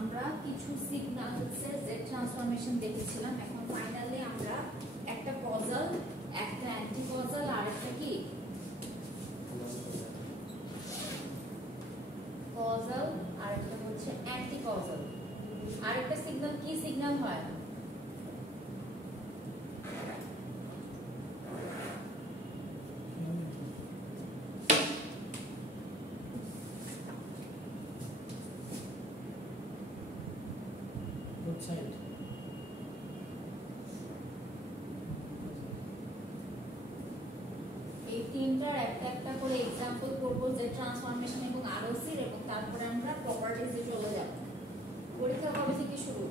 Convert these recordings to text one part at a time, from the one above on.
আমরা কিছু সিগন্যালসের Z transformation দেখেছিলাম। এখন ফাইনালি আমরা একটা কজাল, একটা অ্যান্টি কজাল আর একটা কি কজাল আর একটা হচ্ছে অ্যান্টি কজাল। আর একটা সিগন্যাল কি সিগন্যাল হয়? এই তিনটার একটা একটা করে एग्जांपल করব যে ট্রান্সফরমেশন এবং আরওসির, এবং তারপরে আমরা প্রপার্টিজে চলে যাব। পরীক্ষা কবে থেকে শুরু?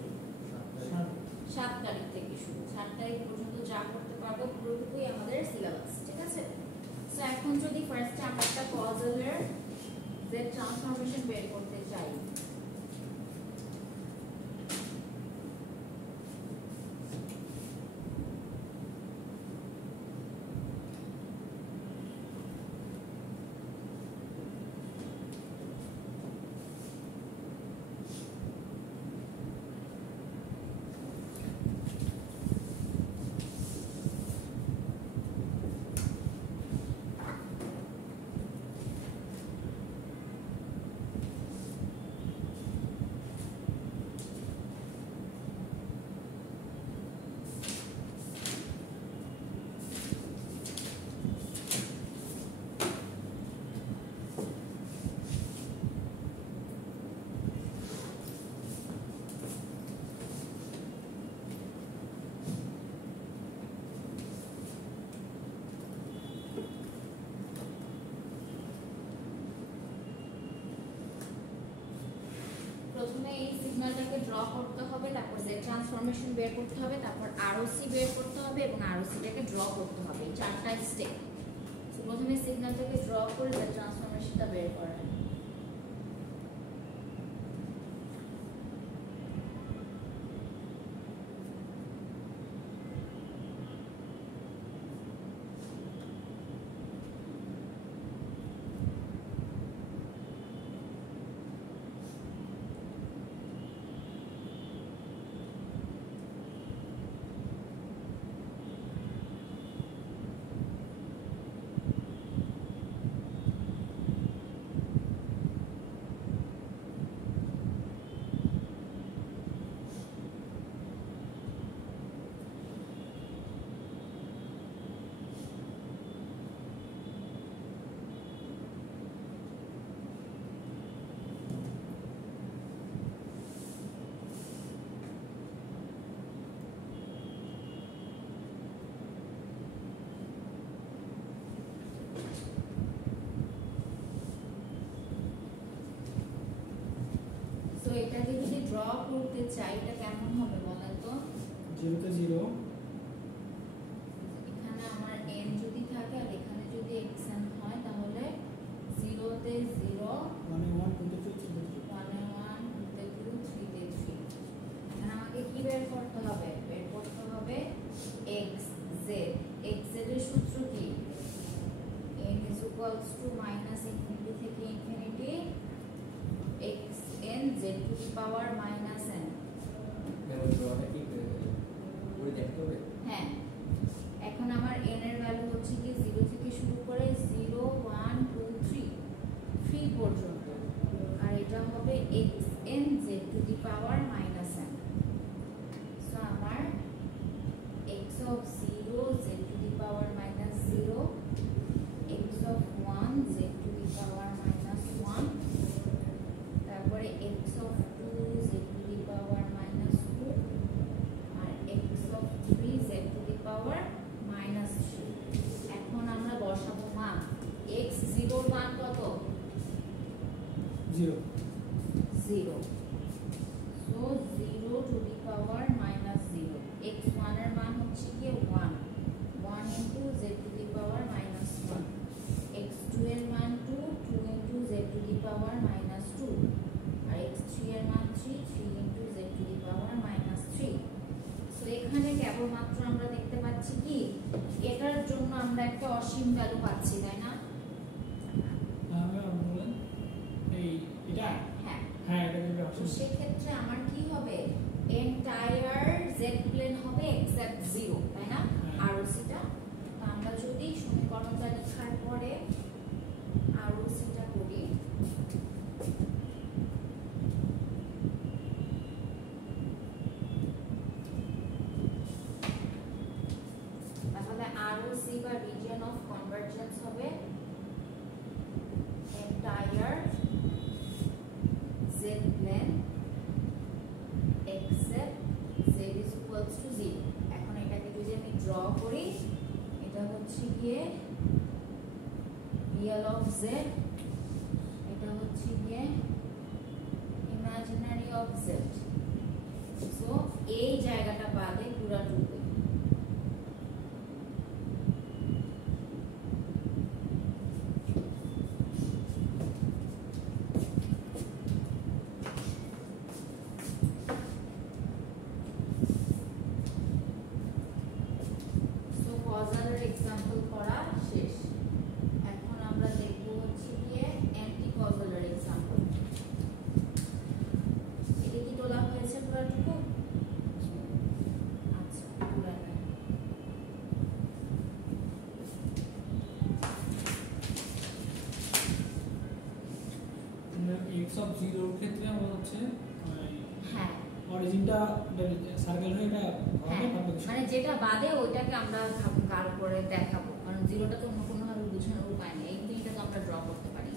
7 তারিখ থেকে শুরু। 7 তারিখ পর্যন্ত যা করতে পারবো পুরোটুকুই আমাদের সিলেবাস, ঠিক আছে? সো এখন যদি ফার্স্টে আমরা একটা কজালের যে ট্রান্সফরমেশন বের করতে চাই, প্রথমে এই সিগন্যালটাকে ড্র করতে হবে, তারপর জেড ট্রান্সফরমেশন বের করতে হবে, তারপর আরওসি বের করতে হবে এবং আরওসিটাকে ড্র করতে হবে। এই চারটা স্টেপ। তো প্রথমে সিগন্যালটাকে ড্র করে জেড ট্রান্সফরমেশনটা বের করেন। তো এটাকে যদি ড্র করতে চাই এটা কেমন হবে বলেন তো? 0 তে 0, এখানে আমার n যদি থাকে আর এখানে যদি xn হয় তাহলে 0 তে 0, 1 1 2 তে 2 3 তে 1 1 2 তে 2 3 তে 3। এখানে আমাকে কি বের করতে হবে? বের করতে হবে x z। x z এর সূত্র কি? n = -ইনফিনিটি থেকে infinity xn z to the power -n। হ্যাঁ, এখন আমার n এর ভ্যালু হচ্ছে কি 0 থেকে শুরু করে 0 1 2 3 3 পর্যন্ত, আর এটা হবে xn z to the power -n। So আমার x of 0 z to the power -0, x of 1 z to the power -1, তারপরে x of 2 z to the power -2 আর x of 3 z to the power -3। এখন আমরা বসাবো মান। x 0 এর মান কত? 0 0। So 0 to the power -0। x 1 এর মান হচ্ছে কি 1, 1 into z to the power -1। x 2 এর মান 2, 2 into z to the power -2। আর x 3 এর মান 3, 3 into z to the power -3। So এখানে কেবলমাত্র আমরা দেখতে পাচ্ছি কি এটার জন্য আমরা একটা অসীম ভ্যালু পাচ্ছি, তাই না? আমি বলেন এই এটা হ্যাঁ হ্যাঁ এটা কিন্তু তো সেক্ষেত্রে আমার কি হবে, এন্টায়ার জেড প্লেন হবে এক্সেপ্ট 0, তাই না? আরওসিটা, তো আমরা যদি সমীকরণটা লেখার পরে আরওসিটা করি, তাহলে আরওসি বা রিজিয়ন অফ কনভারজেন্স হবে entire z plane except z is equals to 0. এখন এটাকে যদি আমি ড্র করি, এটা হচ্ছে গিয়ে real of z, এটা হচ্ছে গিয়ে imaginary of z. সো এই জায়গাটা বাদে পুরাটুকু এক্সাম্পল করা শেষ। এখন আমরা দেখব হচ্ছে গিয়ে অ্যান্টি কজালের এক্সাম্পল। এটা কি তোলা হয়েছে পুরোটুকু? আচ্ছা, পুরোটা x অফ 0 এর ক্ষেত্রে আমরা হচ্ছে হ্যাঁ অরিজিনটা সার্কেল হয়ে এটা হ্যাঁ, মানে যেটা বাদে ওইটাকে আমরা কার করে দেখাবো, কারণ জিরোটা তো অন্য কোনোভাবে বোঝানোর উপায় নেই, এই দুইটাকে আমরা ড্র করতে পারি।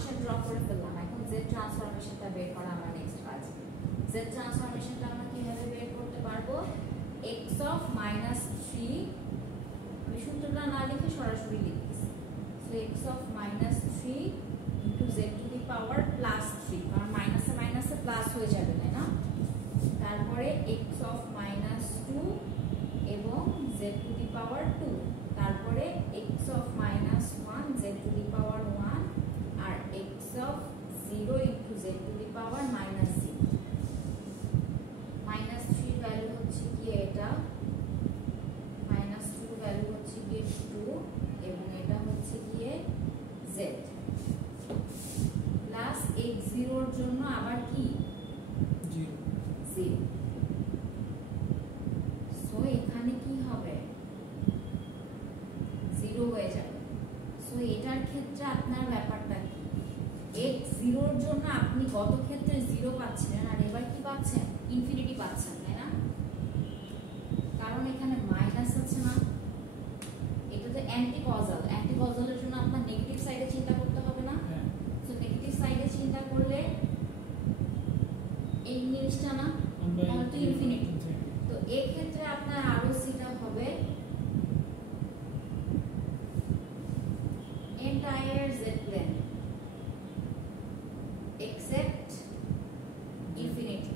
ফাংশন ড্র করে ফেললাম। এখন z ট্রান্সফরমেশনটা বের করা আমার নেক্সট কাজ। z ট্রান্সফরমেশনটা আমরা কিভাবে বের করতে পারবো? x অফ মাইনাস 3, আমি সূত্রটা না লিখে সরাসরি লিখতেছি। So x of minus 3 into z to the power plus 3, কারণ মাইনাসে মাইনাসে প্লাস হয়ে যাবে, তাই না? তারপরে x অফ মাইনাস 2 এবং z টু দি পাওয়ার 2, তারপরে x of minus 1 z to the power 1, আর x of 0 into z to the power minus 0। Minus 3 value হচ্ছে কি এটা, মাইনাস 2 ভ্যালু হচ্ছে কি 2, এবং এটা হচ্ছে গিয়ে z প্লাস x0 এর জন্য আবার কি 0। সো এখানে কি হবে 0 হয়ে যাবে। সো এটার ক্ষেত্রে আপনার ব্যাপারটা কি, x0 এর জন্য আপনি গত ক্ষেত্রে 0 পাচ্ছিলেন, আর এবার কি পাচ্ছেন? ইনফিনিটি পাচ্ছেন, তাই না? কারণ এখানে মাইনাস আছে না, এটা তো অ্যান্টি কজাল, অ্যান্টি কজালের জন্য আপনার নেগেটিভ সাইডে চিন্তা করতে হবে না? সো নেগেটিভ সাইডে চিন্তা করলে এই জিনিসটা না তো ইনফিনিটি। তো এই ক্ষেত্রে আপনার আরো সিটা হবে entire z plane except infinity,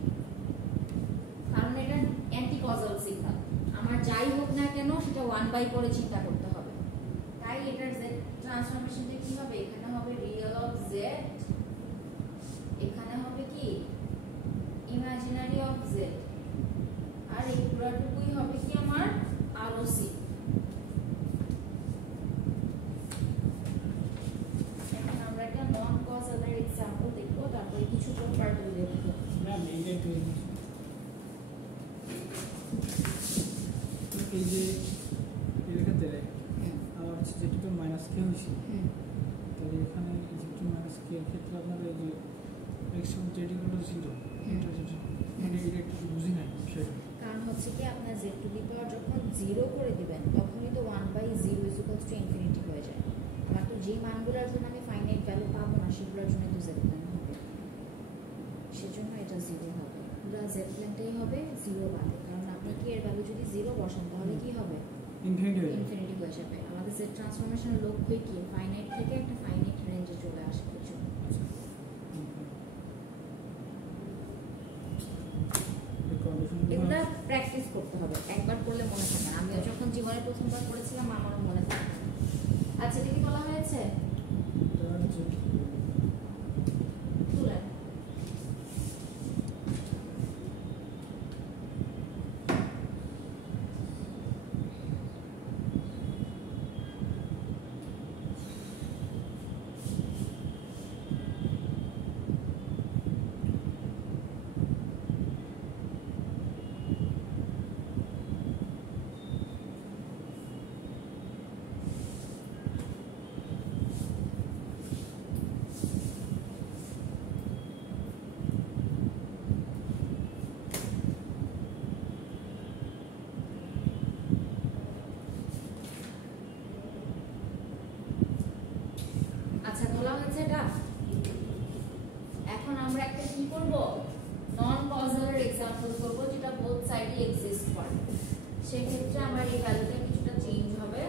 কারণ এটা অ্যান্টি কজাল সিগন্যাল। আমার যাই হোক না কেন সেটা 1/, করে চিন্তা করতে হবে। তাই এটার z ট্রান্সফরমেশনটা কি হবে? এখানে হবে রিয়েল অফ z, এখানে হবে কি ইমাজিনারি অফ z, আর এই পুরোটুকুই হবে কি আমার ROC। এখন আমরা একটা নন কজালের এক্সাম্পল দেখব, তারপরে কিছু প্রপার্টি দেখব। ম্যাম এইটা একটু এই যে এর ক্ষেত্রে আমার হচ্ছে যেটা মাইনাস কে হয়েছে, তাহলে এখানে যেটা মাইনাস কে এর ক্ষেত্রে আপনার এই যে x of z equal to 0, এটা যেটা মানে এটা একটু বুঝি নাই সেটা। কারণ হচ্ছে কি আপনার z টু দি পাওয়ার যখন 0 করে দিবেন তখনই তো 1/0 ইজ ইকুয়াল টু ইনফিনিটি হয়ে যায়। আমার তো যে মানগুলোর জন্য আমি ফাইনাইট ভ্যালু পাবো না সেগুলোর জন্য তো z প্লেন হবে, সেজন্য এটা 0 হবে। পুরো z প্লেনটাই হবে 0 বাদে, কারণ আপনি কি এর ভ্যালু যদি 0 বসান তাহলে কি হবে? ইনফিনিটি হয়ে যাবে। আমাদের z ট্রান্সফরমেশনের লক্ষ্যই কি ফাইনাইট থেকে একটা ফাইনাইট রেঞ্জে চলে আসার জন্য। এগুলা প্র্যাকটিস করতে হবে, একবার করলে মনে থাকে না। আমিও যখন জীবনে প্রথমবার পড়েছিলাম আমারও মনে থাকে। আচ্ছা এটা কি বলা হয়েছে? তুলেন। আচ্ছা বলা হয়েছে এটা। এখন আমরা একটা কি করব, নন কজালের এক্সাম্পল করব যেটা বোথ সাইডে এক্সিস্ট করে। সেই ক্ষেত্রে আমরা এই ভ্যালুটা কিছুটা চেঞ্জ হবে।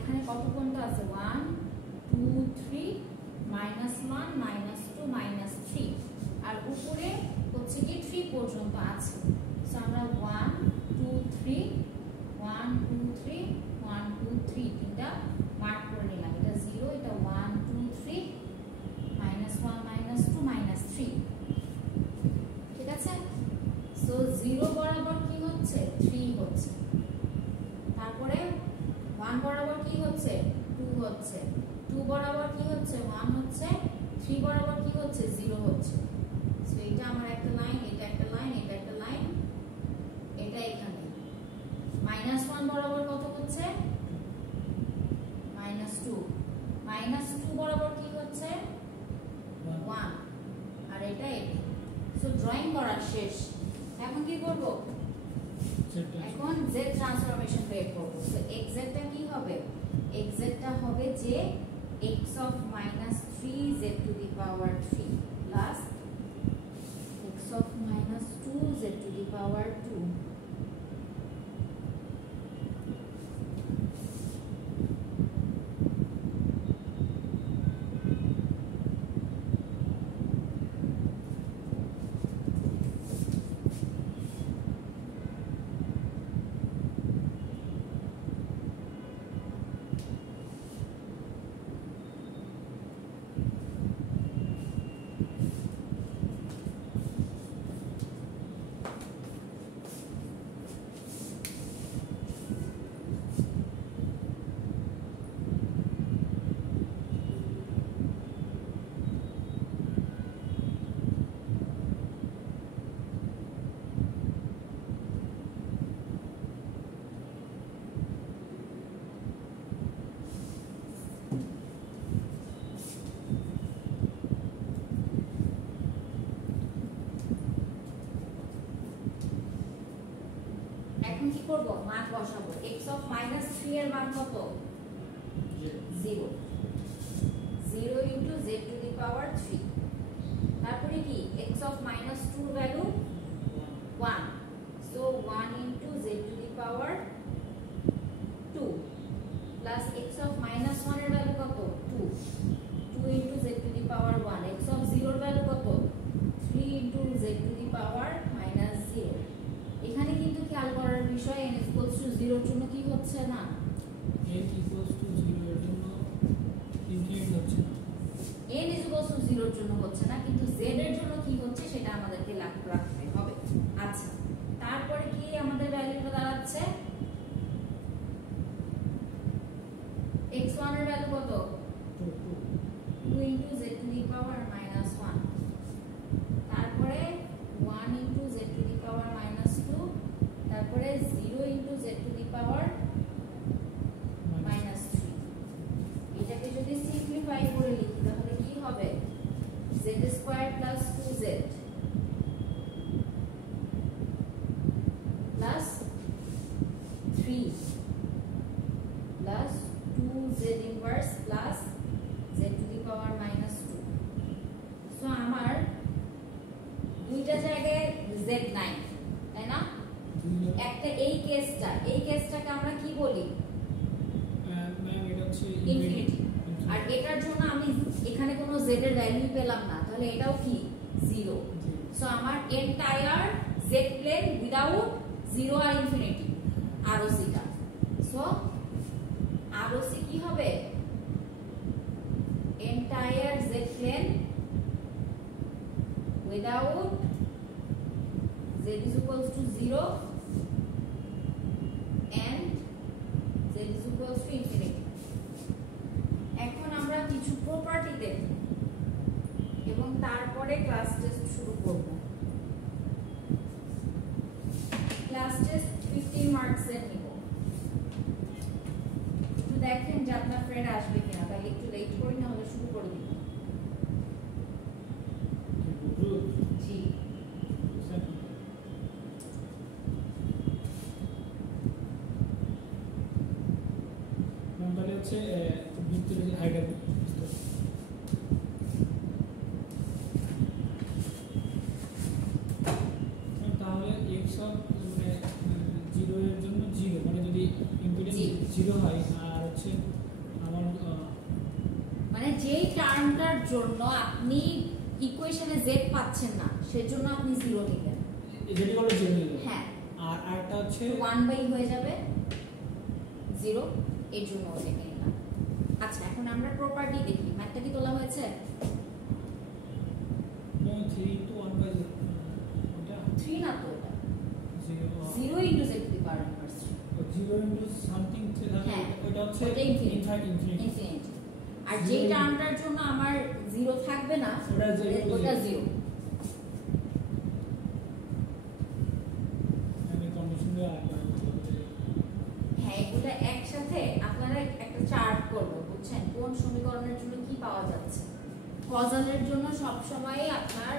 এখানে কত পর্যন্ত আছে 1 2 3 -1 -2 -3 আর উপরে হচ্ছে কি 3 পর্যন্ত আছে। সো আমরা 1 2 3 1 2 3 1 2 3 তিনটা মার্ক করে নিলাম। এটা 0, এটা 1 2 3 -1 -2 -3, ঠিক আছে। সো 0 বরাবর কি হচ্ছে 3 হচ্ছে, তারপরে 1 বরাবর কি হচ্ছে 2 হচ্ছে, 2 বরাবর কি হচ্ছে 1 হচ্ছে, 3 বরাবর কি হচ্ছে 0 হচ্ছে। সো এটা আমার একটা লাইন, এটা একটা লাইন, এটা একটা লাইন, এটা এখানে। -1 বরাবর কত হচ্ছে -2, -2 বরাবর কি হচ্ছে 1, আর এটা এটা। সো ড্রয়িং করা শেষ। এখন কি করব, এখন z ট্রান্সফরমেশন বের করব। সো xz টা কি হবে, xz টা হবে যে x of -3 z to the power 3 plus x of -2 z to the power 2 এখন কি করব, মান বসাবো। x of -3 এর মান কত 0, 0 into z to the power 3, তারপরে কি x of -2 value 1, so 1 into z to the power 2 plus x of -1 এর ভ্যালু কত 2, 2 into z to the power 1, x of 0 এর ভ্যালু কত 3 into z to the power -0। এখানে কিন্তু খেয়াল করার বিষয় n equals to 0 এর জন্য কি হচ্ছে না, n equals to 0 এর জন্য ইনফিনিটি হচ্ছে না, n equals to 0 এর জন্য হচ্ছে না, কিন্তু z এর জন্য কি হচ্ছে সেটা আমাদেরকে লক্ষ্য রাখতে হবে। আচ্ছা, তারপরে কি আমাদের ভ্যালুটা দাঁড়াচ্ছে x1 এর ভ্যালু কত 2 into z to the power -1, তারপরে 1 into z to the power -2, তারপরে 0 into z to the power -3। এটাকে যদি সিম্পলিফাই করে লিখি তাহলে কি হবে z squared plus 2z plus 3 plus 2z inverse plus z to the power -2। So আমার দুইটা জায়গায় z নাই, তাই না? একটা এই কেসটাকে আমরা কি বলি ম্যাম এটা হচ্ছে ইনফিনিটি, আর এটার জন্য আমি এখানে কোনো z এর ভ্যালু পেলাম না, তাহলে এটাও কি 0। সো আমার এন্টায়ার z প্লেন উইদাউট 0 আর ইনফিনিটি ROC টা। সো ROC কি হবে, entire z plane without z is equals to 0 and z is equals to infinity। এখন আমরা কিছু প্রপার্টি দেখব এবং তারপরে ক্লাস টেস্ট শুরু করব। ক্লাস টেস্ট 15 মার্কস এর নিব। একটু দেখেন যে আপনার ফ্রেন্ড আসবে কিনা, তাহলে একটু লেট করি, না হলে শুরু করে দিব। জি তাহলে হচ্ছে বৃত্তের যে আইডিয়া তাহলে x অফ মানে 0 এর জন্য 0 মানে যদি ইম্পিডেন্স 0 হয় আর হচ্ছে যেই টার্মটার জন্য আপনি ইকুয়েশনে z পাচ্ছেন না সেজন্য আপনি 0 নেবেন। যেটি হলো z নিলাম। হ্যাঁ, আর আরেকটা হচ্ছে 1 হয়ে যাবে 0, এর জন্য ওটাকে নিলাম। আচ্ছা, এখন আমরা প্রপার্টি দেখি। ম্যাথটা কি তোলা হয়েছে? 3 into 1/0 ওটা 3 না তো, ওটা 0 0 into z to the power inverse 3। 0 into something হ্যাঁ, ওটা হচ্ছে ওটা infinity। ইনফিনিটি। আর যে টার্মটার জন্য আমার 0 থাকবে না ওটা 0। আমি কন্ডিশন দিয়ে হ্যাঁ, এগুলো একসাথে আপনারা একটা চার্ট করব, বুঝছেন? কোন সমীকরণের জন্য কি পাওয়া যাচ্ছে। কজালের জন্য সব সময় আপনার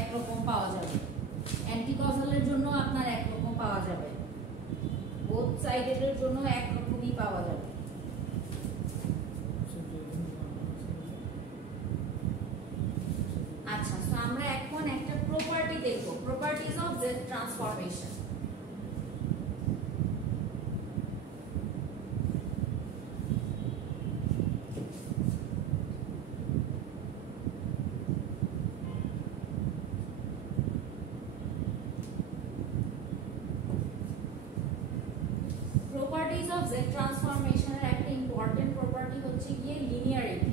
একরকম পাওয়া যাবে, অ্যান্টি কজালের জন্য আপনার একরকম পাওয়া যাবে, বোথ সাইডের জন্য একরকমই পাওয়া যাবে। আচ্ছা, তো আমরা এখন একটা প্রপার্টি দেখব, properties of Z transformation. Properties of Z ট্রান্সফরমেশনের একটা ইম্পর্টেন্ট প্রপার্টি হচ্ছে গিয়ে লিনিয়ারিটি।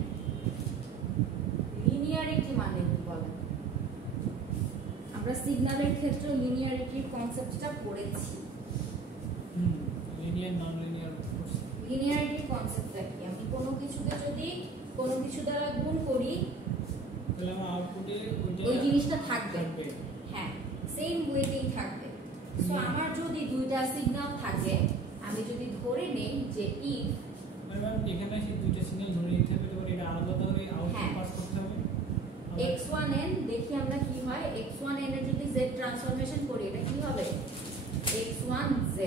লিনিয়ারিটি মানে কি বলেন? আমরা সিগন্যালের ক্ষেত্রে লিনিয়ারিটির কনসেপ্টটা পড়েছি। লিনিয়ার নন লিনিয়ার লিনিয়ারিটির কনসেপ্টটা কি? আমি কোনো কিছুকে যদি কোনো কিছু দ্বারা গুণ করি তাহলে আমার আউটপুটে ওই জিনিসটা থাকবে। হ্যাঁ, সেম ওয়েতেই থাকবে। সো আমার যদি দুইটা সিগন্যাল থাকে, আমি যদি ধরে নেই যে ইফ মানে এখানে সেই দুইটা সিগন্যাল ধরে নিতে হবে, তাহলে এটা আলাদা করে আউটপুট পাস করতে হবে। x1n দেখি আমরা কি হয়। x1n এর যদি z ট্রান্সফরমেশন করি এটা কি হবে? x1z।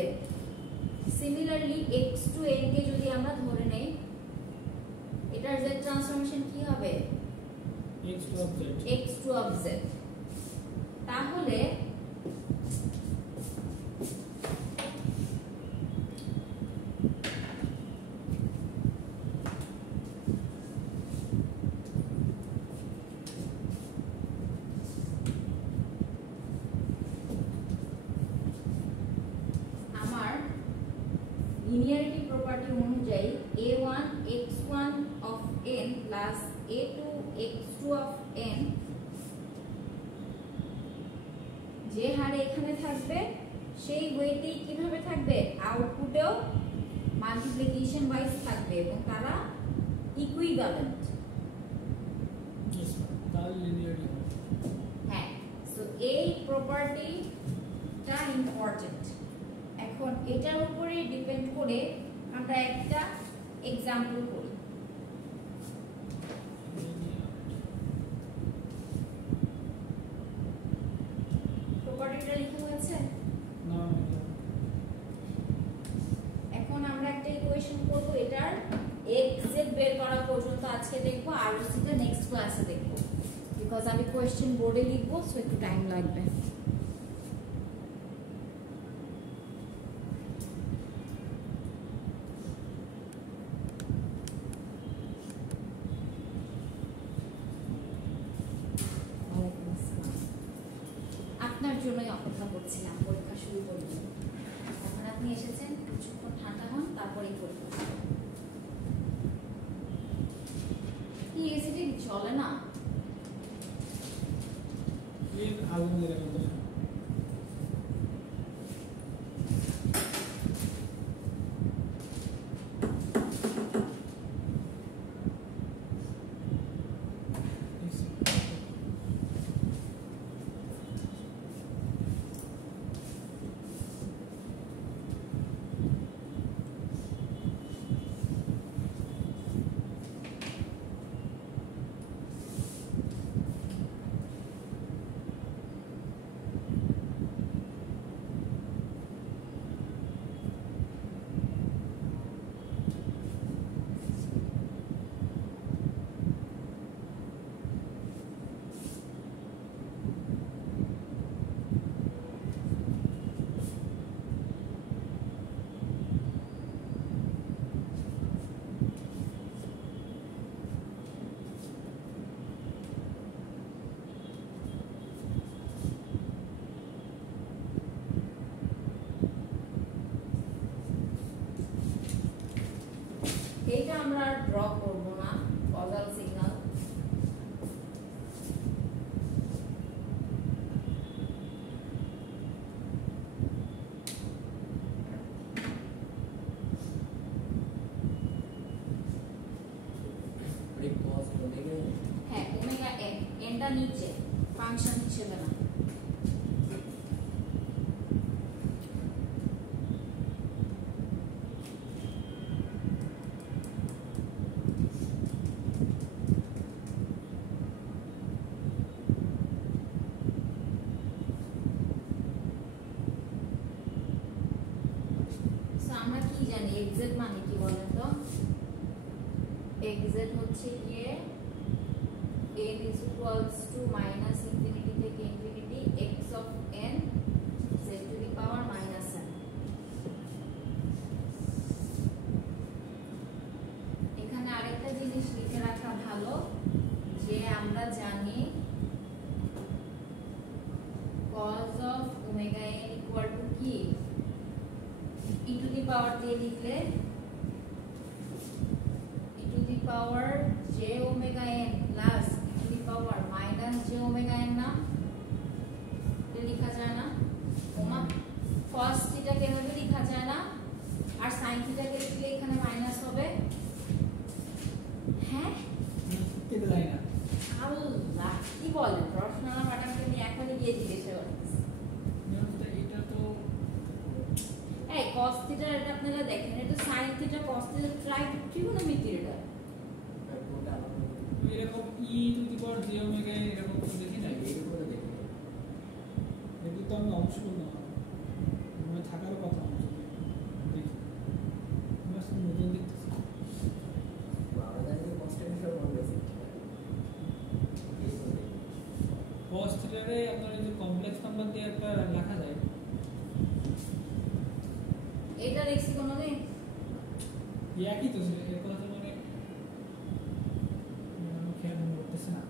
সিমিলারলি x2n কে যদি আমরা ধরে নেই, এটার z ট্রান্সফরমেশন কি হবে? x2 of z। তাহলে লিনিয়ারিটি প্রপার্টি অনুযায়ী a1 x1 of n plus a2 x2 of n যে হারে এখানে থাকবে সেই ওয়েতেই কিভাবে থাকবে? আউটপুটেও মাল্টিপ্লিকেশন ওয়াইজ থাকবে এবং তারা ইকুইভ্যালেন্ট। তাহলে লিনিয়ারিটি হবে। হ্যাঁ, সো এই প্রপার্টিটা ইম্পর্টেন্ট। এখন এটার উপরে ডিপেন্ড করে আমরা একটা এক্সাম্পল করি। প্রপার্টিটা লেখা হয়েছে? না, এখন আমরা একটা ইকুয়েশন করব, এটার x z বের করা পর্যন্ত আজকে দেখব, আর সেটা নেক্সট ক্লাসে দেখব, বিকজ আমি কোশ্চেন বোর্ডে লিখবো, সো একটু টাইম লাগবে। আপনার জন্যই অপেক্ষা করছিলাম, পরীক্ষা শুরু করি। এখন আপনি এসেছেন, কিছুক্ষণ ঠান্ডা হন, তারপরেই পরীক্ষা। কি এসিটি চলে না? এই আগুন দিয়ে রাখুন। এইটা আমরা ড্র করব না কজাল সিগন্যাল। হ্যাঁ ওমেগা এন, এনটা নিচে ফাংশন হিসেবে না। আমরা কি জানি এক্সেট মানে কি বলেন তো? এক্সেট হচ্ছে গিয়ে n is equals to minus infinity থেকে infinity x of n z to the power minus n। এখানে আরেকটা জিনিস লিখে রাখা ভালো যে আমরা জানি cos of omega n equal to কি e to the power দিয়ে লিখলে e to the power j omega n plus e to the power minus j omega n না এটা লেখা যায় না? ওমা cos থিটা কে এভাবে লেখা যায় না? আর sin থিটা কে লিখলে এখানে মাইনাস হবে। হ্যাঁ এটা যায় না। আল্লাহ কি বলেন? রশনারা ম্যাডামকে নিয়ে এখনই গিয়ে জিজ্ঞাসা করতেছি। এটা তো এই cos থিটা এটা আপনারা দেখেন, এটা sin theta cos theta trigonometry এটা। এরকম e to the power j omega এরকম তো দেখি না। এগুলো তো আমি অবশ্যই না মানে থাকার কথা দেখি আমরা সব নতুন দেখতেছি। cos থিটা রে আপনার এই যে কমপ্লেক্স নাম্বার দিয়ে একটা লেখা যায়। এটা লিখছি কোনোদিন? একই তো এর কথা মানে আমি খেয়াল করতেছি না।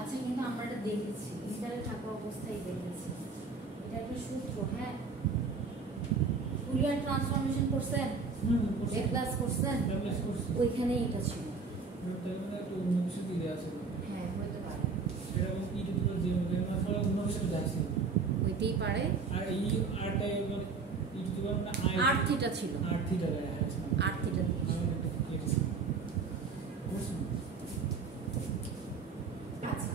আচ্ছা কিন্তু আমরা এটা দেখেছি, ইন্টারে থাকা অবস্থায় দেখেছি। এটা একটা সূত্র। হ্যাঁ ফুরিয়ার ট্রান্সফরমেশন করছেন? ল্যাপ্লাস করছেন? ল্যাপ্লাস করছি। ওইখানে এটা ছিল। তাহলে মানে একটু অন্য কিছু দিয়ে আছে। হ্যাঁ হতে পারে। এরকম e to the power j omega মানে অন্য কিছু দিয়ে আছে। হইতেই পারে। আর এই আরটা মানে ই টু দি পাওয়ার না আর থিটা ছিল। আর থিটা আছে। আর থিটা আচ্ছা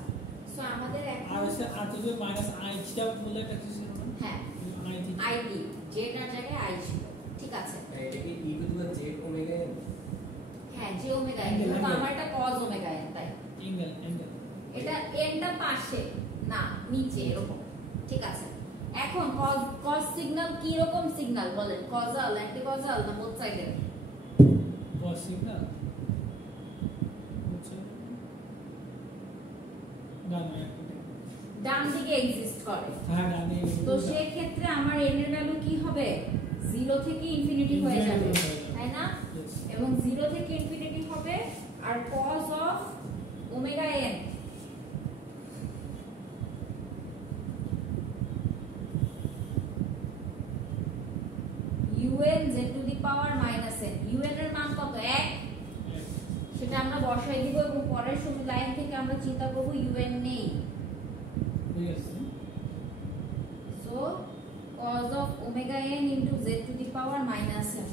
সো আমাদের এখন আর হচ্ছে আর তো মাইনাস আই থিটা বলে একটা কিছু ছিল না? হ্যাঁ আই থিটা আই ডি জেটার জায়গায় আই ছিল। ঠিক আছে এটা কি e to the power z omega n? হ্যাঁ জি ওমেগা n কিন্তু আমার এটা cos ওমেগা n তাই অ্যাঙ্গেল এটা এনটা পাশে না নিচে এরকম। ঠিক আছে এখন cos সিগন্যাল কি রকম সিগন্যাল বলেন? কজাল অ্যান্টি কজাল না বোথ সাইডের? cos সিগন্যাল হচ্ছে ডান দিকে এক্সিস্ট করে। হ্যাঁ ডানে। তো সেই ক্ষেত্রে আমার n এর ভ্যালু কি হবে? 0 থেকে ইনফিনিটি হয়ে যাবে তাই না? এবং 0 থেকে ইনফিনিটি হবে আর cos of omega n un z to the power minus n। un এর মান কত? 1। সেটা আমরা বসাই দিব এবং পরের শুধু লাইন থেকে আমরা চিন্তা করব un নেই। ঠিক আছে। So cos of omega n into z to the power minus n।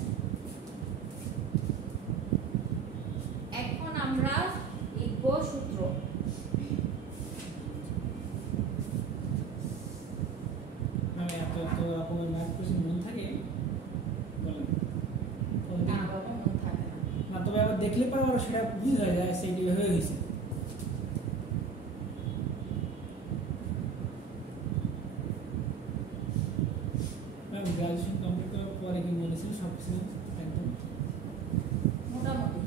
এখন আমরা লিখব সূত্র। মানে এত রকমের ম্যাথ কোশ্চেন মনে থাকে বলেন না বাবা মনে থাকে না। না তবে আবার দেখলে পরে আবার সেটা বুঝা যায় সেইটি হয়ে গেছে। গ্রাজুয়েশন কমপ্লিট করার পরে কি মনে ছিল সব কিছু একদম মোটামুটি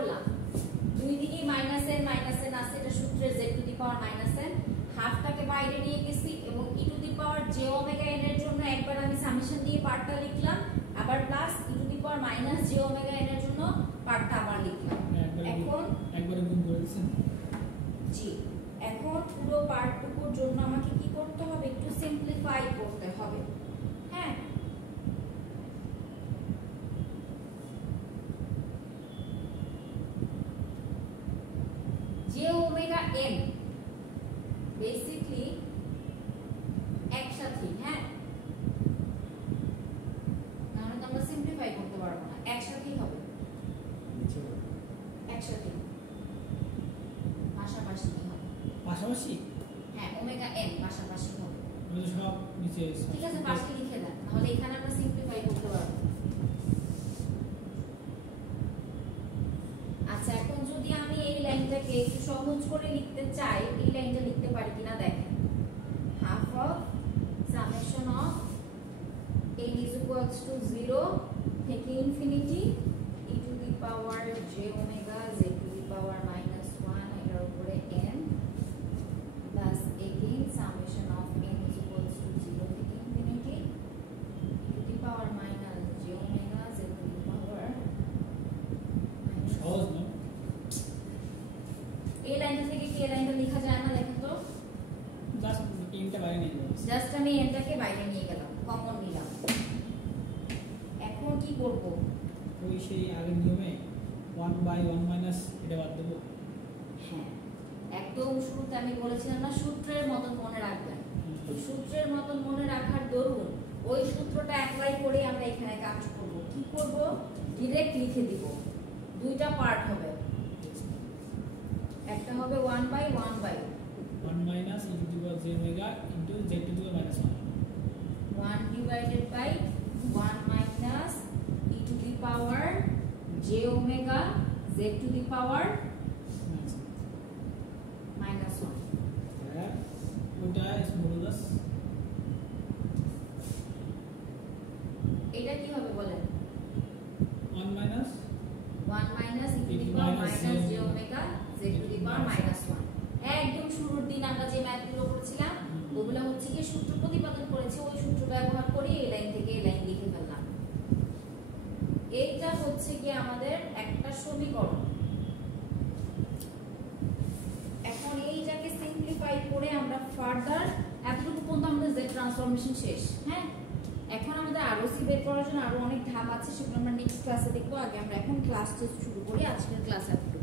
করলাম, দুই দিকে মাইনাস এন আছে, এটা সূত্রের z to the power minus n, হাফটাকে বাইরে নিয়ে গেছি এবং e to the power j omega n এর জন্য একবার আমি সামেশন দিয়ে পার্টটা লিখলাম, আবার plus e to the power minus j omega n এর জন্য পার্টটা আবার লিখলাম। এখন একবারে গুণ করে দিয়েছেন। জি, এখন পুরো পার্টটুকুর জন্য আমাকে কি করতে হবে, একটু সিম্পলিফাই করতে হবে। হ্যাঁ, যে ওমেগা n বেসিক্যালি একসাথে, হ্যাঁ, নাহলে তো আমরা সিম্পলিফাই করতে পারবো না, একসাথেই হবে, একসাথে পাশাপাশি হবে, পাশাপাশি হ্যাঁ, ওমেগা n পাশাপাশি হবে। আমি তো সব নিচে ঠিক আছে, পাশে লিখে দেন, নাহলে এখানে আমরা সিম্পলিফাই করতে পারবো। আচ্ছা, এখন যদি আমি এই লাইনটাকে একটু সহজ করে লিখতে চাই, এই লাইনটা লিখতে পারি কিনা দেখেন, half of summation of n is equals to 0 থেকে infinity e to the power j omega z to the power minus 1 এটার উপরে n plus again summation of n is equals to 0 থেকে infinity e to the power minus j omega z to the power সহজ না। এই লাইনটা থেকে কি এই লাইনটা লেখা যায় না, দেখেন তো, জাস্ট এনটা বাইরে নিয়ে যাবো। জাস্ট আমি এনটাকে বাইরে নিয়ে গেলাম, কমন নিলাম। এখন কি করব, ওই সেই আগের নিয়মে 1/1 মাইনাস এটা বাদ দেবো। হ্যাঁ, একদম শুরুতে আমি বলেছিলাম না, সূত্রের মতন মনে রাখবেন, ওই সূত্রের মতন মনে রাখার দরুন ওই সূত্রটা অ্যাপ্লাই করে আমরা এখানে কাজ করব। কি করব, ডাইরেক্ট লিখে দিব, দুইটা পার্ট হবে, একটা হবে 1/1 minus e to the power j omega into z to the power minus 1 divided by 1 minus e to the power j omega z to the power minus 1। হ্যাঁ, ওটা স্মলুলাস। এটা কি হবে বলেন, 1 minus 1 minus e to the power minus j omega z to the power minus 1। একদম শুরুর দিন আমরা যে ম্যাথগুলো করেছিলাম ওগুলো হচ্ছে কি সূত্র প্রতিপাদন করেছি, ওই সূত্র ব্যবহার করে এই লাইন থেকে এই লাইন লিখে ফেললাম। এইটা হচ্ছে কি আমাদের একটা সমীকরণ। এখন এইটাকে সিম্পলিফাই করে আমরা ফার্দার এতটুকু পর্যন্ত আমাদের জেড ট্রান্সফরমেশন শেষ। হ্যাঁ, এখন আমাদের আরো সি বের করার জন্য আরো অনেক ধাপ আছে, সেগুলো আমরা নেক্সট ক্লাসে দেখবো। আগে আমরা এখন ক্লাস টেস্ট শুরু করি, আজকের ক্লাস এতটুকু।